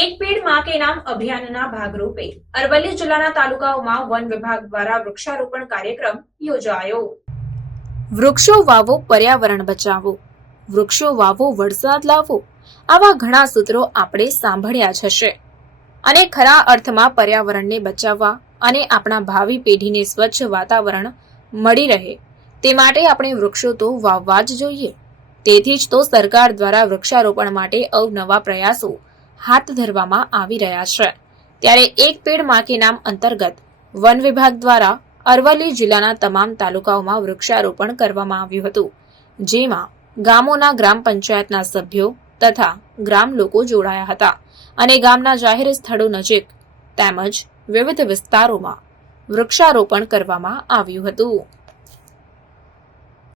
એક પેડમાં કે નામ અભિયાનના ભાગરૂપે અરવલ્લી જિલ્લાના તાલુકાઓમાં વન વિભાગ દ્વારા વૃક્ષારોપણ કાર્યક્રમ યોજાયો. વૃક્ષો વાવો, પર્યાવરણ બચાવો. વૃક્ષો વાવો, વરસાદ લાવો. આવા ઘણા સૂત્રો આપણે સાંભળ્યા જ હશે. અને ખરા અર્થમાં પર્યાવરણને બચાવવા અને આપણા ભાવિ પેઢીને સ્વચ્છ વાતાવરણ મળી રહે, તે માટે આપણે વૃક્ષો તો વાવવા જ જોઈએ. તેથી જ તો સરકાર દ્વારા વૃક્ષારોપણ માટે અવનવા પ્રયાસો હાથ ધરવામાં આવી રહ્યા છે. ત્યારે એક પેડમાં નામ અંતર્ગત વન વિભાગ દ્વારા અરવલ્લી જિલ્લાના તમામ તાલુકાઓમાં વૃક્ષારોપણ કરવામાં આવ્યું હતું. જેમાં ગામોના ગ્રામ પંચાયતના સભ્યો તથા ગ્રામ લોકો જોડાયા હતા અને ગામના જાહેર સ્થળો નજીક તેમજ વિવિધ વિસ્તારોમાં વૃક્ષારોપણ કરવામાં આવ્યું હતું.